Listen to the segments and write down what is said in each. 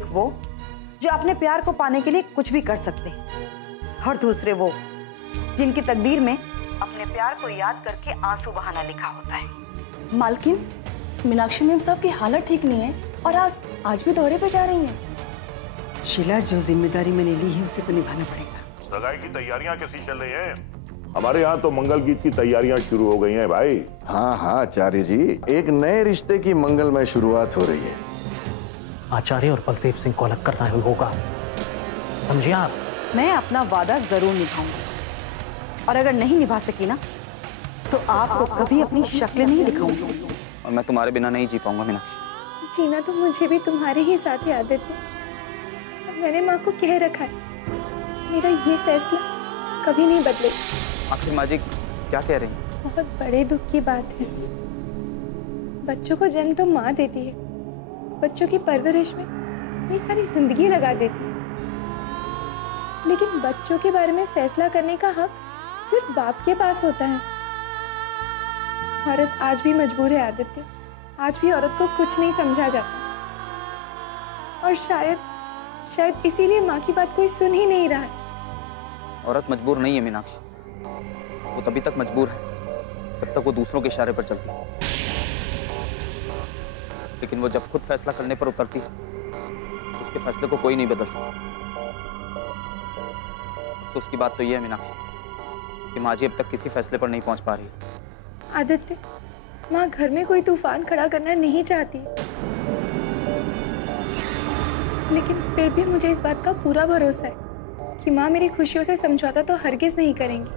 एक वो जो अपने प्यार को पाने के लिए कुछ भी कर सकते हैं, और दूसरे वो जिनकी तकदीर में अपने प्यार को याद करके आंसू बहाना लिखा होता है। मालकिन, मीनाक्षी मैम साहब की हालत ठीक नहीं है और आज भी दौरे पे जा रही हैं। शीला, जो जिम्मेदारी मैंने ली है उसे तो निभाना पड़ेगा। सगाई की तैयारियां कैसी चल रही हैं? हमारे यहाँ तो मंगल गीत की तैयारियां शुरू हो गई हैं भाई। हाँ हाँ आचार्य जी, एक नए रिश्ते की मंगलमय शुरुआत हो रही है। आचार्य और बलदेव सिंह को अलग करना ही होगा, समझिए आप? मैं अपना वादा जरूर निभाऊंगी, और अगर नहीं निभा सकी ना तो आपको कभी अपनी शक्ल नहीं दिखाऊंगी। और मैं तुम्हारे बिना नहीं जी पाऊंगा मीनाक्षी। जीना तो मुझे भी तुम्हारे ही साथ ही आदत है। मैंने माँ को कह रखा है, मेरा ये फैसला कभी नहीं बदलेगा। आखिर माँ जी क्या कह रही हैं? बहुत बड़े दुख की बात है। बच्चों को जन्म तो माँ देती है, बच्चों की परवरिश में अपनी सारी जिंदगी लगा देती है, लेकिन बच्चों के बारे में फैसला करने का हक सिर्फ बाप के पास होता है। औरत आज भी मजबूर है आदित्य, आज भी औरत को कुछ नहीं समझा जाता, और शायद इसीलिए माँ की बात कोई सुन ही नहीं रहा है। औरत मजबूर नहीं है मीनाक्षी, वो तभी तक मजबूर है जब तक वो दूसरों के इशारे पर चलती है, लेकिन वो जब खुद फैसला करने पर उतरती है तो उसके फैसले को कोई नहीं बदल सकता। तो उसकी बात तो ये है मीनाक्षी कि माँ जी अब तक किसी फैसले पर नहीं पहुंच पा रही। आदित्य, माँ घर में कोई तूफान खड़ा करना नहीं चाहती, लेकिन फिर भी मुझे इस बात का पूरा भरोसा है कि माँ मेरी खुशियों से समझौता तो हरगिज नहीं करेंगी,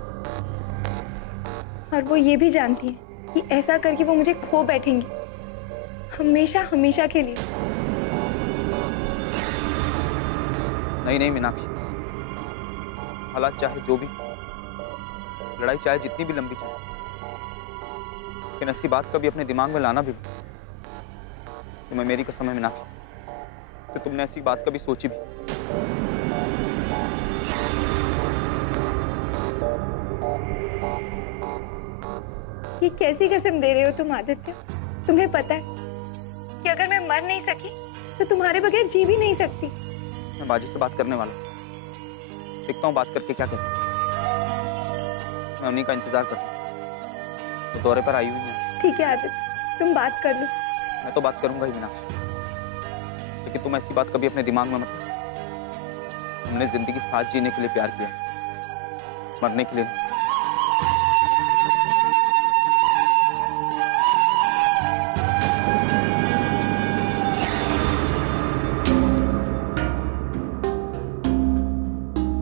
और वो ये भी जानती है कि ऐसा करके वो मुझे खो बैठेंगी हमेशा हमेशा के लिए। नहीं नहीं मीनाक्षी, हालात चाहे जो भी, लड़ाई चाहे जितनी भी लंबी चाहे, लेकिन ऐसी बात कभी अपने दिमाग में लाना भी तुम्हें मेरी कसम है मीनाक्षी कि तुमने ऐसी बात कभी सोची भी। ये कैसी कसम दे रहे हो तुम आदित्य? तुम्हें पता है कि अगर मैं मर नहीं सकी तो तुम्हारे बगैर जी भी नहीं सकती। मैं बाजी से बात करने वाला हूँ, देखता हूँ बात करके क्या कहती है। मैं उन्हीं का इंतजार करता हूँ, तो दौरे पर आई हुई है। ठीक है आदित्य, तुम बात कर लो। मैं तो बात करूंगा ही मीनाक्षी, लेकिन तुम ऐसी बात कभी अपने दिमाग में मत लो। हमने जिंदगी साथ जीने के लिए प्यार किया, मरने के लिए।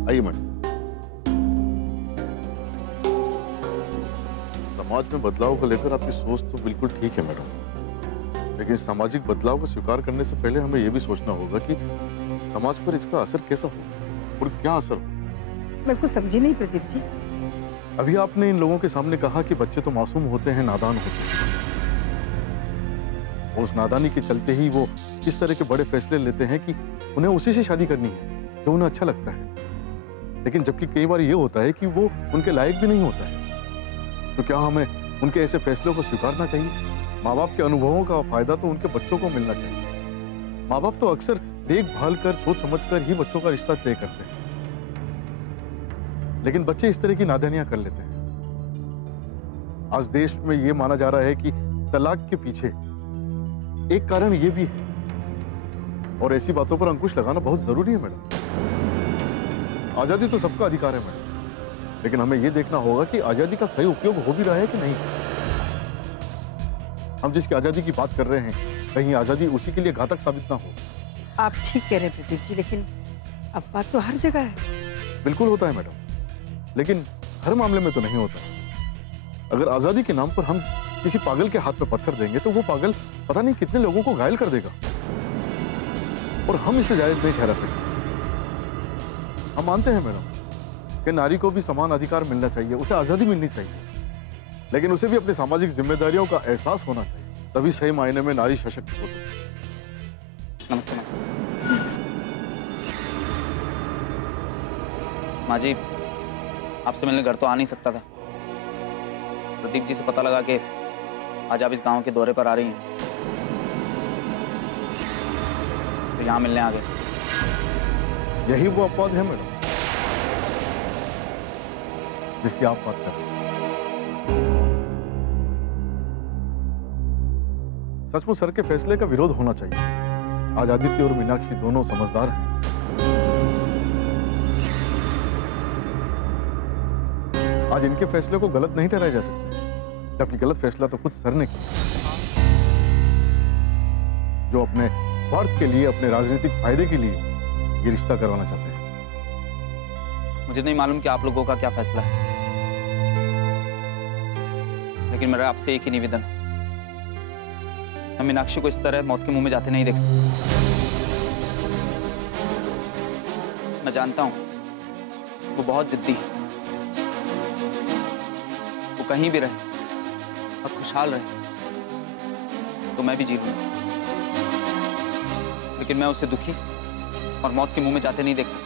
आइए मैडम। समाज में बदलाव को लेकर आपकी सोच तो बिल्कुल ठीक है मैडम, लेकिन सामाजिक बदलाव को स्वीकार करने से पहले हमें यह भी सोचना होगा कि समाज पर इसका असर कैसा होगा और क्या असर होगा। मैं कुछ समझी नहीं प्रदीप जी। अभी आपने इन लोगों के सामने कहा कि बच्चे तो मासूम होते हैं, नादान होते हैं, और उस नादानी के चलते ही वो इस तरह के बड़े फैसले लेते हैं कि उन्हें उसी से शादी करनी है जो उन्हें अच्छा लगता है। लेकिन जबकि कई बार ये होता है कि वो उनके लायक भी नहीं होता है। तो क्या हमें उनके ऐसे फैसलों को स्वीकारना चाहिए? माँ बाप के अनुभवों का फायदा तो उनके बच्चों को मिलना चाहिए। माँ बाप तो अक्सर देखभाल कर, सोच समझकर ही बच्चों का रिश्ता तय करते हैं, लेकिन बच्चे इस तरह की नादानियां कर लेते हैं। आज देश में ये माना जा रहा है कि तलाक के पीछे एक कारण ये भी है, और ऐसी बातों पर अंकुश लगाना बहुत जरूरी है मैडम। आजादी तो सबका अधिकार है मैडम, लेकिन हमें यह देखना होगा कि आजादी का सही उपयोग हो भी रहा है कि नहीं। हम जिसकी आजादी की बात कर रहे हैं, कहीं आजादी उसी के लिए घातक साबित ना हो। आप ठीक कह रहे हैं प्रदीप जी, लेकिन अब बात तो हर जगह है। बिल्कुल होता है मैडम, लेकिन हर मामले में तो नहीं होता। अगर आजादी के नाम पर हम किसी पागल के हाथ में पत्थर देंगे तो वो पागल पता नहीं कितने लोगों को घायल कर देगा, और हम इसे जायज नहीं ठहरा सकते। हम मानते हैं मैडम कि नारी को भी समान अधिकार मिलना चाहिए, उसे आजादी मिलनी चाहिए, लेकिन उसे भी अपनी सामाजिक जिम्मेदारियों का एहसास होना चाहिए, तभी सही मायने में नारी सशक्त हो सकती है। नमस्ते माँ जी, आपसे मिलने घर तो आ नहीं सकता था। प्रदीप जी से पता लगा कि आज आप इस गांव के दौरे पर आ रही हैं, तो यहाँ मिलने आ गए। यही वो अपवाद है मैडम जिसकी आप बात कर रहे हैं। सचमुच सर के फैसले का विरोध होना चाहिए। आज आदित्य और मीनाक्षी दोनों समझदार हैं। आज इनके फैसले को गलत नहीं ठहराया जा सकता, जबकि गलत फैसला तो खुद सर ने किया, जो अपने स्वार्थ के लिए, अपने राजनीतिक फायदे के लिए ये रिश्ता करवाना चाहते हैं। मुझे नहीं मालूम कि आप लोगों का क्या फैसला है, लेकिन मेरा आपसे एक ही निवेदन है, मैं मीनाक्षी को इस तरह मौत के मुंह में जाते नहीं देख सकता। मैं जानता हूं वो बहुत जिद्दी है, वो कहीं भी रहे और खुशहाल रहे तो मैं भी जी लूंगा, लेकिन मैं उसे दुखी और मौत के मुंह में जाते नहीं देख सकता।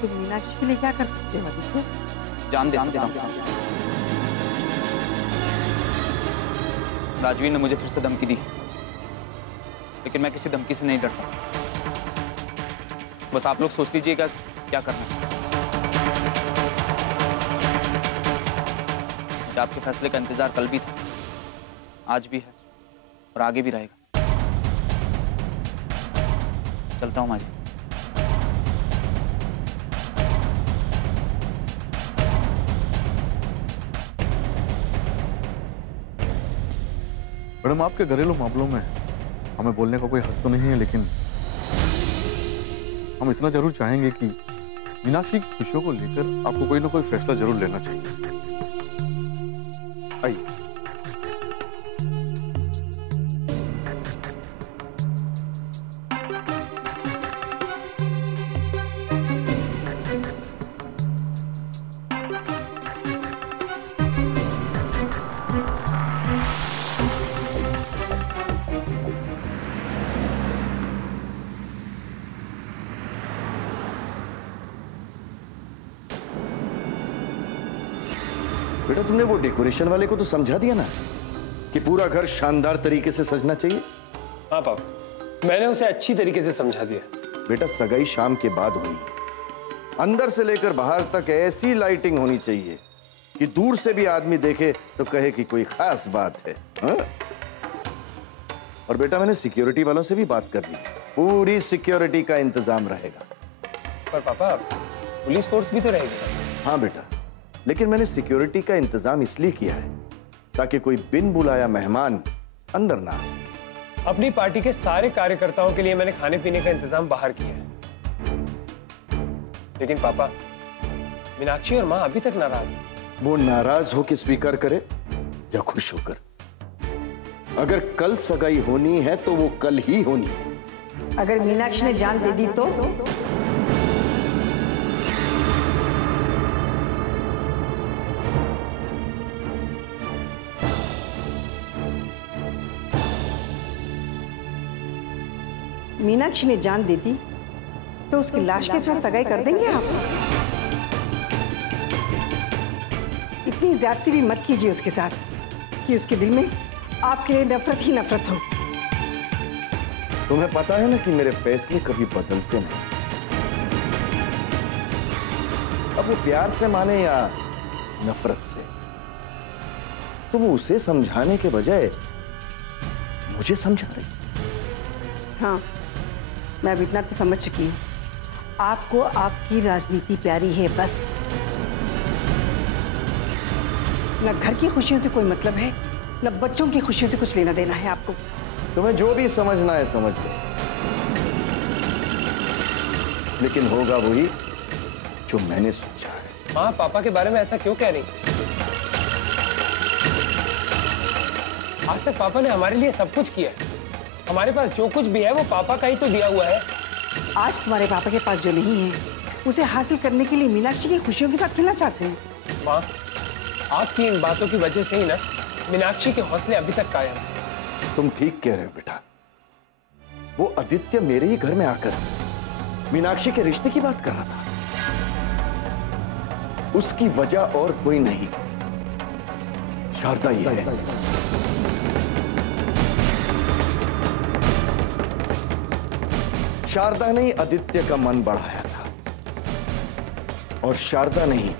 तो मीनाक्षी के लिए क्या कर सकते हैं आदित्य? जान दे सकता हूं। राजवीर ने मुझे फिर से धमकी दी, लेकिन मैं किसी धमकी से नहीं डरता। बस आप लोग सोच लीजिएगा क्या करना है। आपके फैसले का इंतजार कल भी था, आज भी है और आगे भी रहेगा। चलता हूं माँ जी। मैडम, आपके घरेलू मामलों में हमें बोलने का कोई हक तो नहीं है, लेकिन हम इतना जरूर चाहेंगे कि मीनाक्षी की खुशियों को लेकर आपको कोई ना कोई फैसला जरूर लेना चाहिए। आइए। बेटा, तुमने वो डेकोरेशन वाले को तो समझा दिया ना कि पूरा घर शानदार तरीके से सजना चाहिए? हाँ पापा, मैंने उसे अच्छी तरीके से समझा दिया। बेटा, सगाई शाम के बाद होनी, अंदर से लेकर बाहर तक ऐसी लाइटिंग होनी चाहिए कि दूर से भी आदमी देखे तो कहे कि कोई खास बात है। हाँ? और बेटा, मैंने सिक्योरिटी वालों से भी बात कर ली, पूरी सिक्योरिटी का इंतजाम रहेगा। पर पापा, पुलिस फोर्स भी तो रहेगी। हाँ बेटा, लेकिन मैंने सिक्योरिटी का इंतजाम इसलिए किया है ताकि कोई बिन बुलाया मेहमान अंदर ना आ सके। अपनी पार्टी के सारे कार्यकर्ताओं के लिए मैंने खाने पीने का इंतजाम बाहर किया है। लेकिन पापा, मीनाक्षी और माँ अभी तक नाराज है। वो नाराज होकर स्वीकार करे या खुश होकर, अगर कल सगाई होनी है तो वो कल ही होनी है। अगर मीनाक्षी ने जान दे दी तो? मीनाक्षी ने जान दे दी तो उसकी लाश के साथ सगाई कर देंगे आप? इतनी ज्यादती भी मत कीजिए उसके साथ कि उसके दिल में आपके लिए नफरत ही नफरत हो। तुम्हें पता है ना कि मेरे फैसले कभी बदलते नहीं। अब वो प्यार से माने या नफरत से, तुम उसे समझाने के बजाय मुझे समझा रही। हाँ, मैं अब इतना तो समझ चुकी हूँ, आपको आपकी राजनीति प्यारी है बस। न घर की खुशियों से कोई मतलब है, न बच्चों की खुशियों से कुछ लेना देना है आपको। तुम्हें जो भी समझना है समझ लो, लेकिन होगा वही जो मैंने सोचा है। माँ पापा के बारे में ऐसा क्यों कह रही? आज तक पापा ने हमारे लिए सब कुछ किया है। हमारे पास जो कुछ भी है वो पापा का ही तो दिया हुआ है। आज तुम्हारे पापा के पास जो नहीं है उसे हासिल करने के लिए मीनाक्षी की खुशियों के साथ खेलना चाहते हैं। माँ, आपकी इन बातों की वजह से ही ना मीनाक्षी के हौसले अभी तक कायम हैं। तुम ठीक कह रहे हो बेटा, वो आदित्य मेरे ही घर में आकर मीनाक्षी के रिश्ते की बात कर रहा था। उसकी वजह और कोई नहीं, शारदा ही है। शारदा ने ही आदित्य का मन बढ़ाया था और शारदा ने ही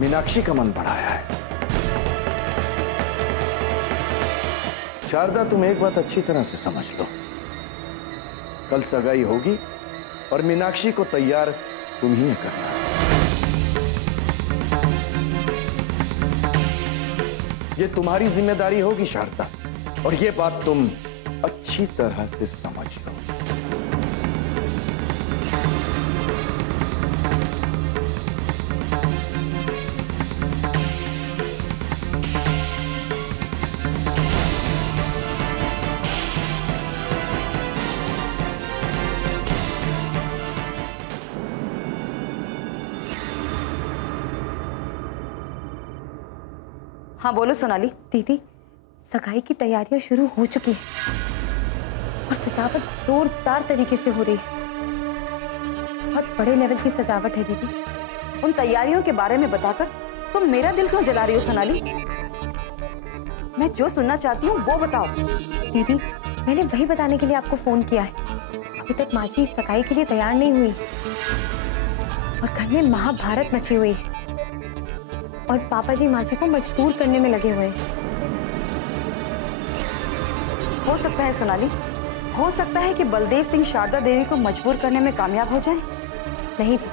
मीनाक्षी का मन बढ़ाया है। शारदा, तुम एक बात अच्छी तरह से समझ लो, कल सगाई होगी और मीनाक्षी को तैयार तुम ही ने करना है। ये तुम्हारी जिम्मेदारी होगी शारदा, और ये बात तुम अच्छी तरह से समझ लो। हाँ बोलो सोनाली। दीदी, सगाई की तैयारियां शुरू हो चुकी हैं और सजावट जोरदार तरीके से हो रही है। बहुत बड़े लेवल की सजावट है दीदी। उन तैयारियों के बारे में बताकर तुम मेरा दिल क्यों जला रही हो सोनाली? मैं जो सुनना चाहती हूँ वो बताओ। दीदी, मैंने वही बताने के लिए आपको फोन किया है। अभी तक माँ जी इस सगाई के लिए तैयार नहीं हुई और घर में महाभारत मची हुई है और पापा जी माँ जी को मजबूर करने में लगे हुए हैं। हो सकता है सोनाली, हो सकता है कि बलदेव सिंह शारदा देवी को मजबूर करने में कामयाब हो जाए। नहीं थी,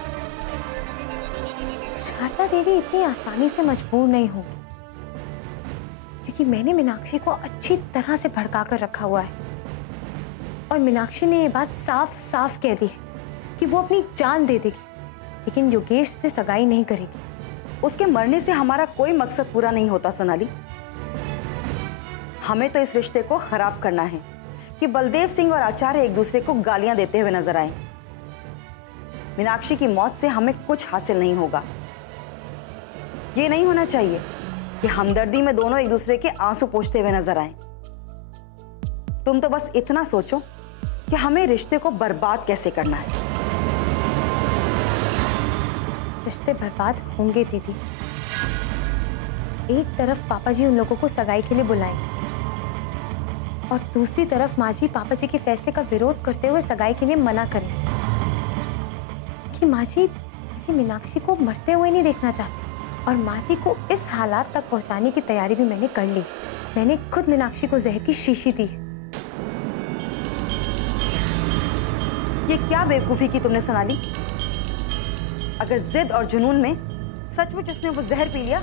शारदा देवी इतनी आसानी से मजबूर नहीं होगी, क्योंकि मैंने मीनाक्षी को अच्छी तरह से भड़का कर रखा हुआ है और मीनाक्षी ने ये बात साफ साफ कह दी है कि वो अपनी जान दे देगी, लेकिन योगेश से सगाई नहीं करेगी। उसके मरने से हमारा कोई मकसद पूरा नहीं होता सोनाली। हमें तो इस रिश्ते को खराब करना है कि बलदेव सिंह और आचार्य एक दूसरे को गालियां देते हुए नजर आए। मीनाक्षी की मौत से हमें कुछ हासिल नहीं होगा। ये नहीं होना चाहिए कि हमदर्दी में दोनों एक दूसरे के आंसू पोंछते हुए नजर आए। तुम तो बस इतना सोचो कि हमें रिश्ते को बर्बाद कैसे करना है। रिश्ते बर्बाद होंगे दीदी। एक तरफ पापा जी उन लोगों को सगाई के लिए बुलाएंगे और दूसरी तरफ माँ जी पापा जी के फैसले का विरोध करते हुए सगाई के लिए मना करें कि माँ जी मीनाक्षी को मरते हुए नहीं देखना चाहती और माँ जी को इस हालात तक पहुंचाने की तैयारी भी मैंने कर ली। मैंने खुद मीनाक्षी को जहर की शीशी दी। ये क्या बेवकूफी की तुमने सोनाली? अगर जिद और जुनून में सचमुच उसने वो जहर पी लिया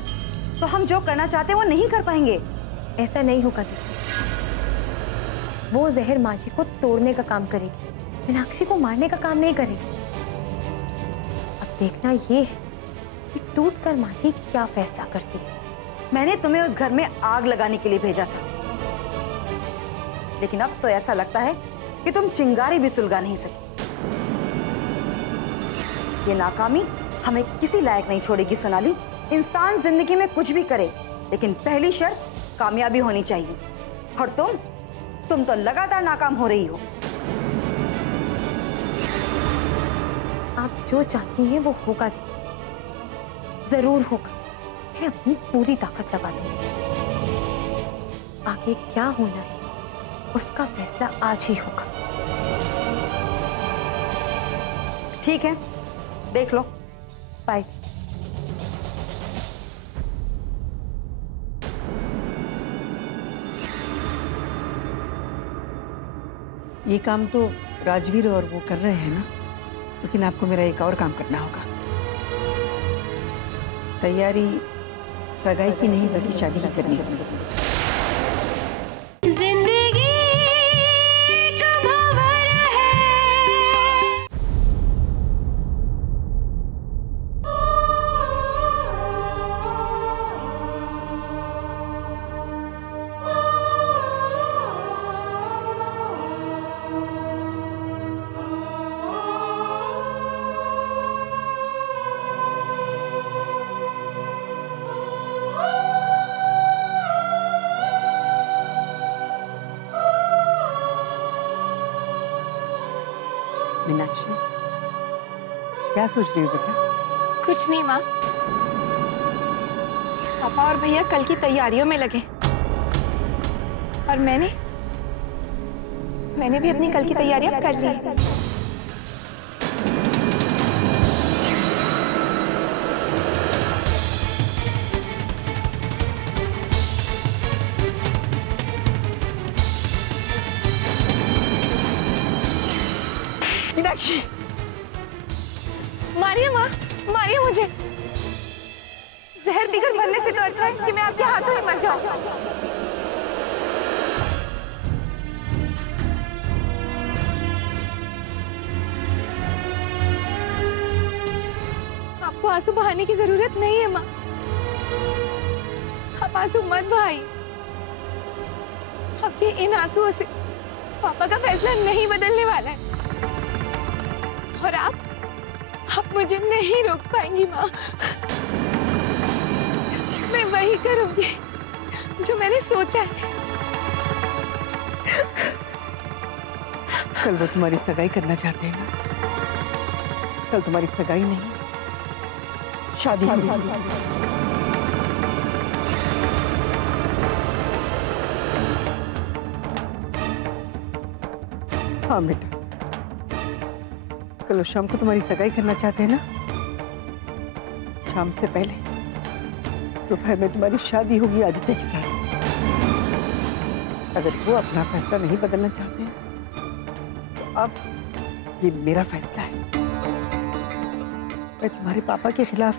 तो हम जो करना चाहते हैं वो नहीं कर पाएंगे। ऐसा नहीं होगा दीदी। वो जहर माँ जी को तोड़ने का काम करेगी, मीनाक्षी को मारने का काम नहीं करेगी। अब देखना ये है कि टूट कर माँ जी क्या फैसला करती है। मैंने तुम्हें उस घर में आग लगाने के लिए भेजा था, लेकिन अब तो ऐसा लगता है कि तुम चिंगारी भी सुलगा नहीं सकती। ये नाकामी हमें किसी लायक नहीं छोड़ेगी सोनाली। इंसान जिंदगी में कुछ भी करे, लेकिन पहली शर्त कामयाबी होनी चाहिए। और तुम तो लगातार नाकाम हो रही हो। आप जो चाहती हैं वो होगा दीदी, जरूर होगा। मैं अपनी पूरी ताकत लगा दूंगी। आगे क्या होना है उसका फैसला आज ही होगा। ठीक है, देख लो। बाय। ये काम तो राजवीर और वो कर रहे हैं ना, लेकिन आपको मेरा एक और काम करना होगा। तैयारी सगाई की नहीं बल्कि शादी की करनी होगी। मीनाक्षी, क्या सोच रही हो बेटा? कुछ नहीं माँ। पापा और भैया कल की तैयारियों में लगे और मैंने भी अपनी कल की तैयारियां कर ली। मीनाक्षी, मारिए माँ, मारिए मुझे। जहर पीकर मरने से तो अच्छा है कि मैं आपके हाथों में मर जाऊं। आपको आंसू बहाने की जरूरत नहीं है माँ। आप आंसू मत बहाइए। आपके इन आंसुओं से पापा का फैसला नहीं बदलने वाला है। और आप मुझे नहीं रोक पाएंगी माँ। मैं वही करूंगी जो मैंने सोचा है। कल वो तुम्हारी सगाई करना चाहते हैं ना? कल तुम्हारी सगाई नहीं, शादी होगी। हाँ बेटा, कल वो शाम को तुम्हारी सगाई करना चाहते हैं ना? शाम से पहले दोपहर में तुम्हारी शादी होगी आदित्य के साथ। अगर वो अपना फैसला नहीं बदलना चाहते तो अब ये मेरा फैसला है। मैं तुम्हारे पापा के खिलाफ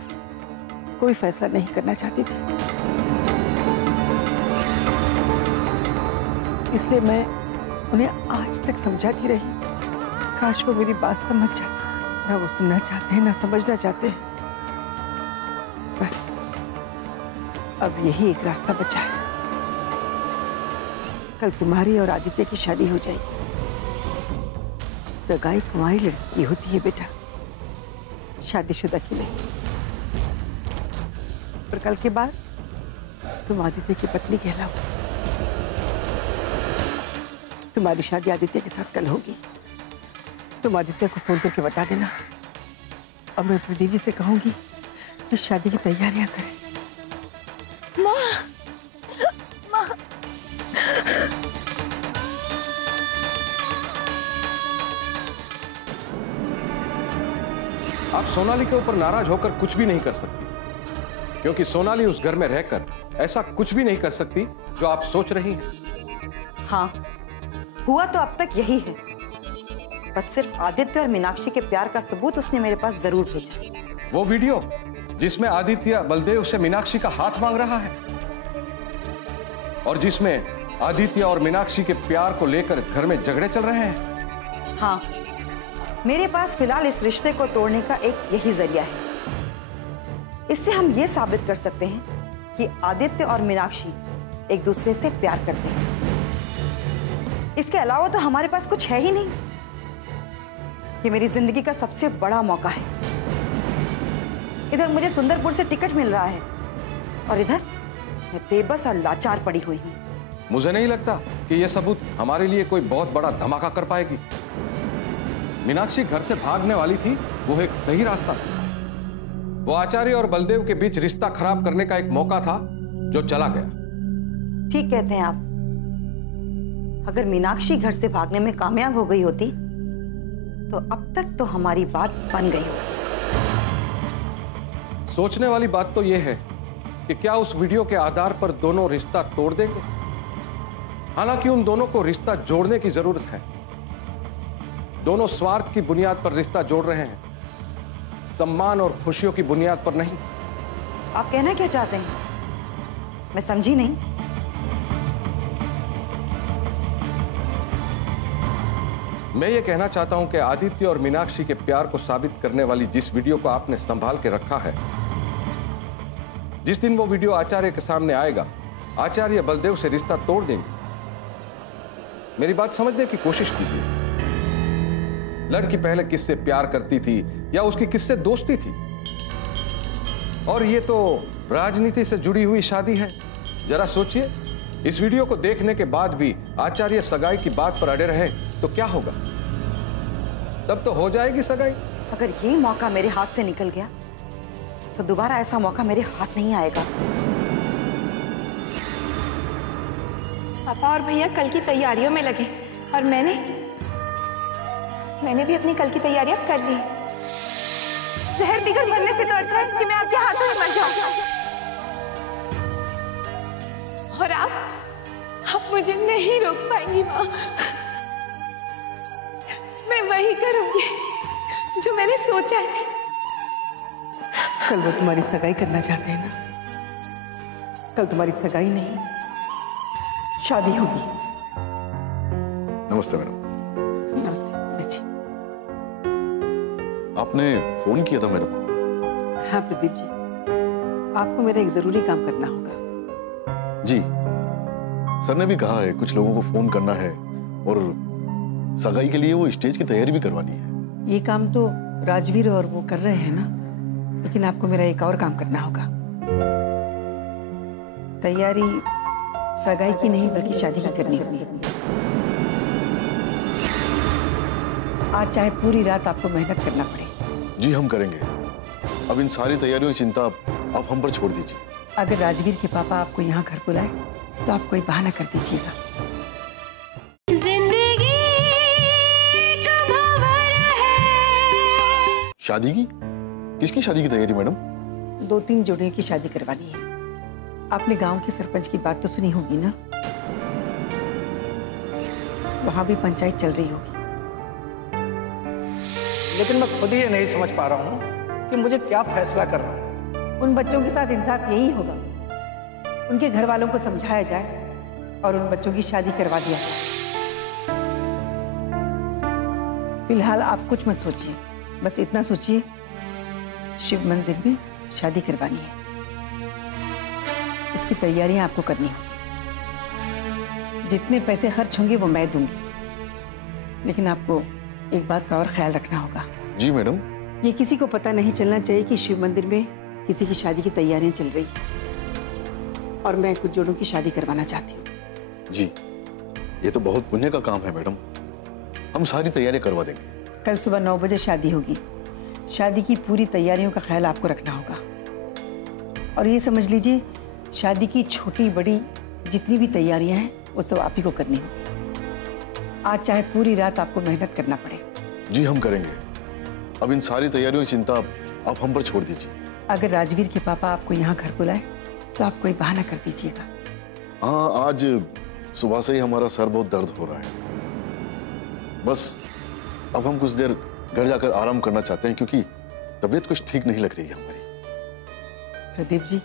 कोई फैसला नहीं करना चाहती थी, इसलिए मैं उन्हें आज तक समझाती रही। काश वो मेरी बात समझ जाते। ना वो सुनना चाहते हैं, ना समझना चाहते हैं। बस अब यही एक रास्ता बचा है। कल तुम्हारी और आदित्य की शादी हो जाएगी। सगाई तुम्हारी लड़की की होती है बेटा, शादीशुदा की नहीं। पर कल के बाद तुम आदित्य की पत्नी कहलाओ। तुम्हारी शादी आदित्य के साथ कल होगी। तुम आदित्य को फोन करके बता देना और मैं अपनी दीदी से कहूंगी कि शादी की तैयारियां करें। माँ, माँ। आप सोनाली के ऊपर नाराज होकर कुछ भी नहीं कर सकती, क्योंकि सोनाली उस घर में रहकर ऐसा कुछ भी नहीं कर सकती जो आप सोच रही हैं। हाँ, हुआ तो अब तक यही है। बस सिर्फ आदित्य और मीनाक्षी के प्यार का सबूत उसने मेरे पास जरूर भेजा। वो वीडियो जिसमें आदित्य बलदेव से मीनाक्षी का हाथ मांग रहा है और जिसमें आदित्य और मीनाक्षी के प्यार को लेकर घर में झगड़े चल रहे हैं। हाँ, मेरे पास फिलहाल इस रिश्ते को तोड़ने का एक यही जरिया है। इससे हम ये साबित कर सकते हैं कि आदित्य और मीनाक्षी एक दूसरे से प्यार करते हैं। इसके अलावा तो हमारे पास कुछ है ही नहीं। ये मेरी जिंदगी का सबसे बड़ा मौका है। इधर मुझे सुंदरपुर से टिकट मिल रहा है और इधर मैं बेबस और लाचार पड़ी हुई हूँ। मुझे नहीं लगता कि यह सबूत हमारे लिए कोई बहुत बड़ा धमाका कर पाएगी। मीनाक्षी घर से भागने वाली थी, वो एक सही रास्ता था। वो आचार्य और बलदेव के बीच रिश्ता खराब करने का एक मौका था जो चला गया। ठीक कहते हैं आप। अगर मीनाक्षी घर से भागने में कामयाब हो गई होती तो अब तक तो हमारी बात बन गई होती। सोचने वाली बात तो यह है कि क्या उस वीडियो के आधार पर दोनों रिश्ता तोड़ देंगे। हालांकि उन दोनों को रिश्ता जोड़ने की जरूरत है। दोनों स्वार्थ की बुनियाद पर रिश्ता जोड़ रहे हैं, सम्मान और खुशियों की बुनियाद पर नहीं। आप कहना क्या चाहते हैं? मैं समझी नहीं। मैं ये कहना चाहता हूं कि आदित्य और मीनाक्षी के प्यार को साबित करने वाली जिस वीडियो को आपने संभाल के रखा है, जिस दिन वो वीडियो आचार्य के सामने आएगा, आचार्य बलदेव से रिश्ता तोड़ देंगे। मेरी बात समझने की कोशिश कीजिए। लड़की पहले किससे प्यार करती थी या उसकी किससे दोस्ती थी, और ये तो राजनीति से जुड़ी हुई शादी है। जरा सोचिए, इस वीडियो को देखने के बाद भी आचार्य सगाई की बात पर अड़े रहे तो क्या होगा? तब तो हो जाएगी सगाई। अगर ये मौका मेरे हाथ से निकल गया तो दोबारा ऐसा मौका मेरे हाथ नहीं आएगा। पापा और भैया कल की तैयारियों में लगे। और मैंने भी अपनी कल की तैयारियां कर ली। जहर पीकर मरने से तो अच्छा है कि मैं आपके हाथों में मर जाऊं। और आप मुझे नहीं रोक पाएंगी माँ। मैं वही करूंगी जो मैंने सोचा है। कल वो तुम्हारी सगाई करना चाहते हैं ना? कल तुम्हारी सगाई नहीं, शादी होगी। नमस्ते मैडम। नमस्ते, बैठिए। आपने फोन किया था मैडम? हाँ प्रदीप जी, आपको मेरा एक जरूरी काम करना होगा। जी, सर ने भी कहा है कुछ लोगों को फोन करना है और सगाई के लिए वो स्टेज की तैयारी भी करवानी है। ये काम तो राजवीर और वो कर रहे हैं ना, लेकिन आपको मेरा एक और काम करना होगा। तैयारी सगाई की नहीं बल्कि शादी की करनी होगी। आज चाहे पूरी रात आपको मेहनत करना पड़े। जी हम करेंगे। अब इन सारी तैयारियों की चिंता आप हम पर छोड़ दीजिए। अगर राजवीर के पापा आपको यहाँ घर बुलाए तो आप कोई बहाना कर दीजिएगा। शादी की? किसकी शादी की तैयारी मैडम? 2-3 जोड़ियों की शादी करवानी है। आपने गांव के सरपंच की बात तो सुनी होगी ना? वहां भी पंचायत चल रही होगी। लेकिन मैं खुद ही ये नहीं समझ पा रहा हूँ कि मुझे क्या फैसला करना है। उन बच्चों के साथ इंसाफ यही होगा, उनके घर वालों को समझाया जाए और उन बच्चों की शादी करवा दिया जाए। फिलहाल आप कुछ मत सोचिए, बस इतना सोचिए शिव मंदिर में शादी करवानी है, उसकी तैयारियां आपको करनी होगी। जितने पैसे खर्च होंगे वो मैं दूंगी, लेकिन आपको एक बात का और ख्याल रखना होगा। जी मैडम। ये किसी को पता नहीं चलना चाहिए कि शिव मंदिर में किसी की शादी की तैयारियां चल रही हैं और मैं कुछ जोड़ों की शादी करवाना चाहती हूँ। जी, ये तो बहुत पुण्य का काम है मैडम, हम सारी तैयारियां करवा देंगे। कल सुबह 9 बजे शादी होगी। शादी की पूरी तैयारियों का ख्याल आपको रखना होगा और ये समझ लीजिए शादी की छोटी बड़ी जितनी भी तैयारियां हैं वो सब आप ही को करनी होगी। आज चाहे पूरी रात आपको मेहनत करना पड़े। जी हम करेंगे। अब इन सारी तैयारियों की चिंता आप हम पर छोड़ दीजिए। अगर राजवीर के पापा आपको यहाँ घर बुलाए तो आप कोई बहाना कर दीजिएगा। हाँ, आज सुबह से ही हमारा सर बहुत दर्द हो रहा है। बस अब हम कुछ देर घर जाकर आराम करना चाहते हैं क्योंकि तबीयत कुछ ठीक नहीं लग रही है हमारी। प्रदीप जी,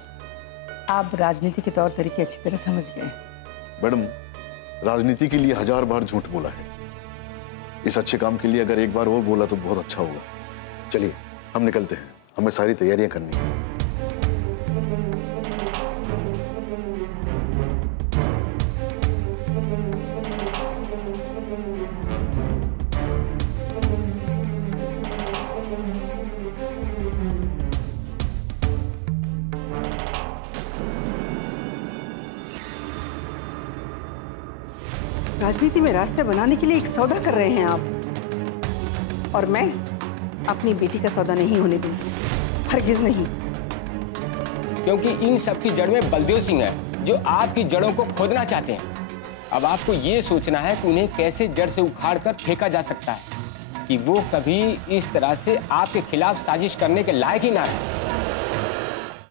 आप राजनीति के तौर तरीके अच्छी तरह समझ गए। मैडम, राजनीति के लिए 1000 बार झूठ बोला है। इस अच्छे काम के लिए अगर एक बार और बोला तो बहुत अच्छा होगा। चलिए हम निकलते हैं, हमें सारी तैयारियां करनी है। राजनीति में रास्ते बनाने के लिए एक सौदा कर रहे हैं आप, और मैं अपनी बेटी का सौदा नहीं होने दूंगी, हरगिज नहीं। क्योंकि इन सब की जड़ में बलदेव सिंह है जो आपकी जड़ों को खोदना चाहते हैं। अब आपको ये सोचना है कि उन्हें कैसे जड़ से उखाड़ कर फेंका जा सकता है कि वो कभी इस तरह से आपके खिलाफ साजिश करने के लायक ही ना रहे।